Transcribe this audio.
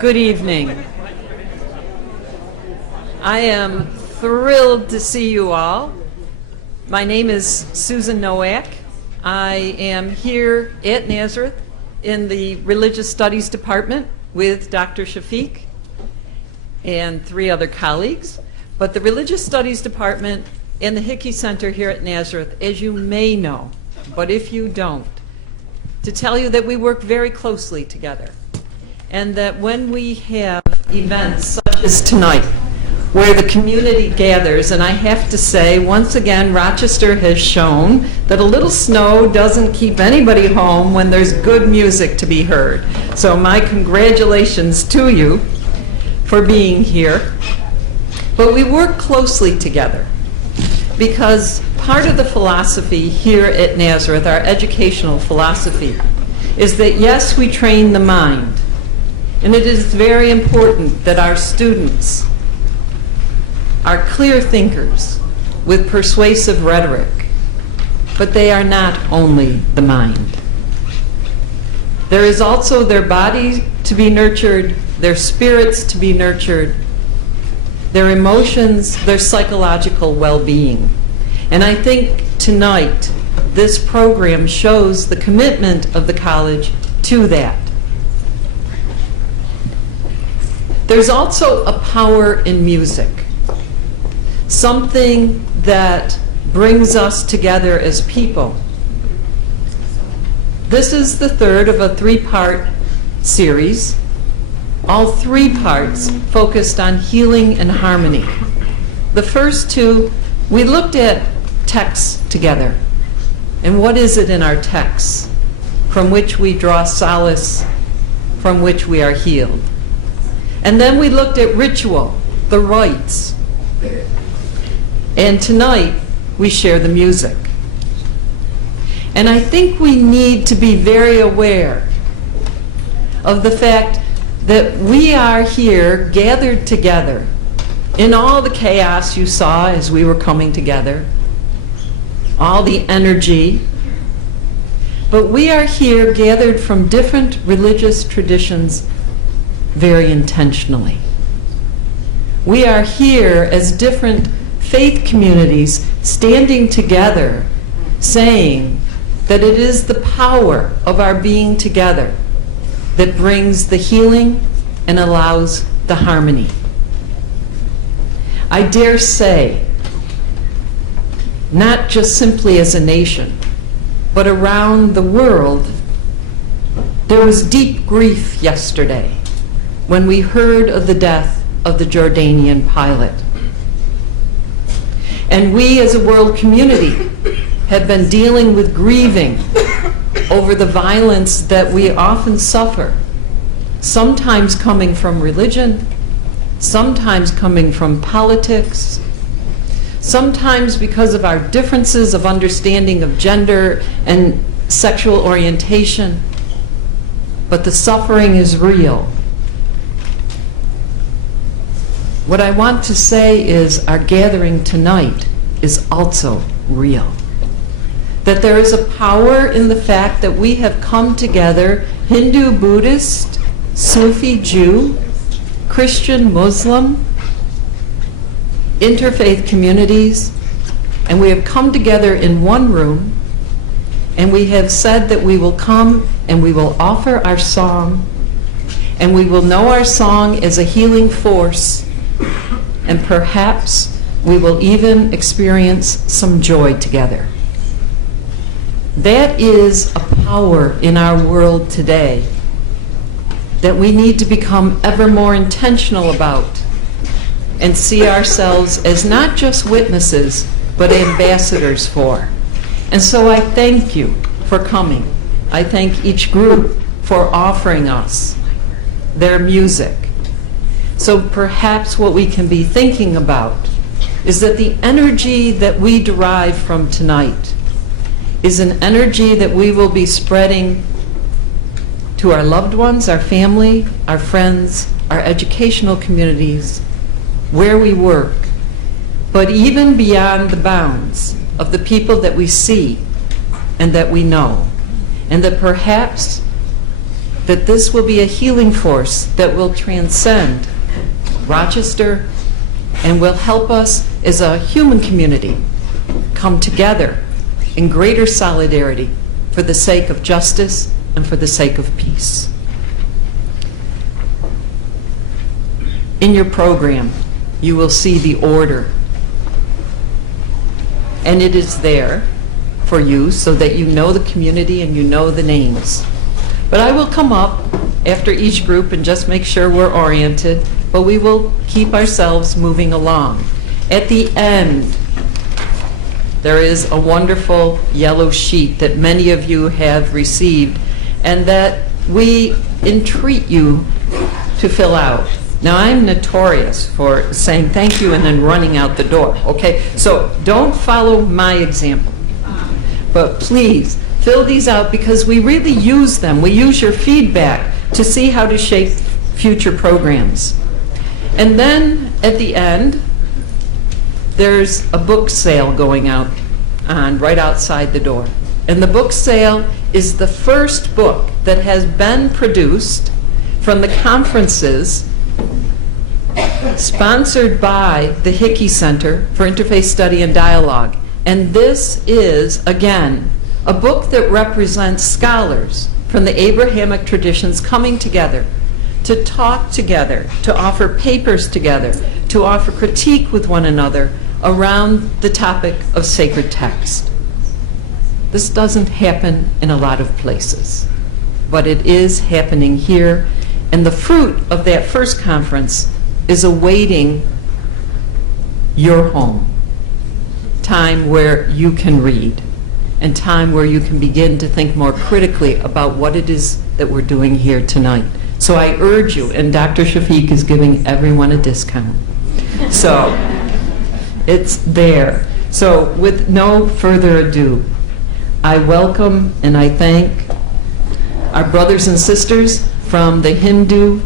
Good evening. I am thrilled to see you all. My name is Susan Nowak. I am here at Nazareth in the Religious Studies Department with Dr. Shafiq and 3 other colleagues. But the Religious Studies Department and the Hickey Center here at Nazareth, as you may know, but if you don't, to tell you that we work very closely together. And that when we have events such as tonight, where the community gathers, and I have to say, once again, Rochester has shown that a little snow doesn't keep anybody home when there's good music to be heard. So my congratulations to you for being here. But we work closely together because part of the philosophy here at Nazareth, our educational philosophy, is that yes, we train the mind. And it is very important that our students are clear thinkers with persuasive rhetoric, but they are not only the mind. There is also their body to be nurtured, their spirits to be nurtured, their emotions, their psychological well-being. And I think tonight this program shows the commitment of the college to that. There's also a power in music, something that brings us together as people. This is the third of a 3-part series, all 3 parts focused on healing and harmony. The first 2, we looked at texts together, and what is it in our texts from which we draw solace, from which we are healed. And then we looked at ritual, the rites. And tonight, we share the music. And I think we need to be very aware of the fact that we are here gathered together in all the chaos you saw as we were coming together, all the energy. But we are here gathered from different religious traditions very intentionally. We are here as different faith communities standing together, saying that it is the power of our being together that brings the healing and allows the harmony. I dare say, not just simply as a nation, but around the world, there was deep grief yesterday when we heard of the death of the Jordanian pilot. And we as a world community have been dealing with grieving over the violence that we often suffer, sometimes coming from religion, sometimes coming from politics, sometimes because of our differences of understanding of gender and sexual orientation. But the suffering is real. What I want to say is our gathering tonight is also real. That there is a power in the fact that we have come together, Hindu, Buddhist, Sufi, Jew, Christian, Muslim, interfaith communities, and we have come together in one room, and we have said that we will come and we will offer our song, and we will know our song as a healing force, and perhaps we will even experience some joy together. That is a power in our world today that we need to become ever more intentional about and see ourselves as not just witnesses, but ambassadors for. And so I thank you for coming. I thank each group for offering us their music. So perhaps what we can be thinking about is that the energy that we derive from tonight is an energy that we will be spreading to our loved ones, our family, our friends, our educational communities, where we work, but even beyond the bounds of the people that we see and that we know, and that perhaps that this will be a healing force that will transcend Rochester and will help us as a human community come together in greater solidarity for the sake of justice and for the sake of peace. In your program, you will see the order, and it is there for you so that you know the community and you know the names. But I will come up after each group and just make sure we're oriented, but we will keep ourselves moving along. At the end, there is a wonderful yellow sheet that many of you have received and that we entreat you to fill out. Now, I'm notorious for saying thank you and then running out the door, okay? So don't follow my example. But please, fill these out because we really use them. We use your feedback to see how to shape future programs. And then, at the end, there's a book sale going out on right outside the door. And the book sale is the first book that has been produced from the conferences sponsored by the Hickey Center for Interfaith Study and Dialogue. And this is, again, a book that represents scholars from the Abrahamic traditions coming together to talk together, to offer papers together, to offer critique with one another around the topic of sacred text. This doesn't happen in a lot of places, but it is happening here, and the fruit of that first conference is awaiting your home. Time where you can read, and time where you can begin to think more critically about what it is that we're doing here tonight. So I urge you, and Dr. Shafiq is giving everyone a discount. So it's there. So with no further ado, I welcome and I thank our brothers and sisters from the Hindu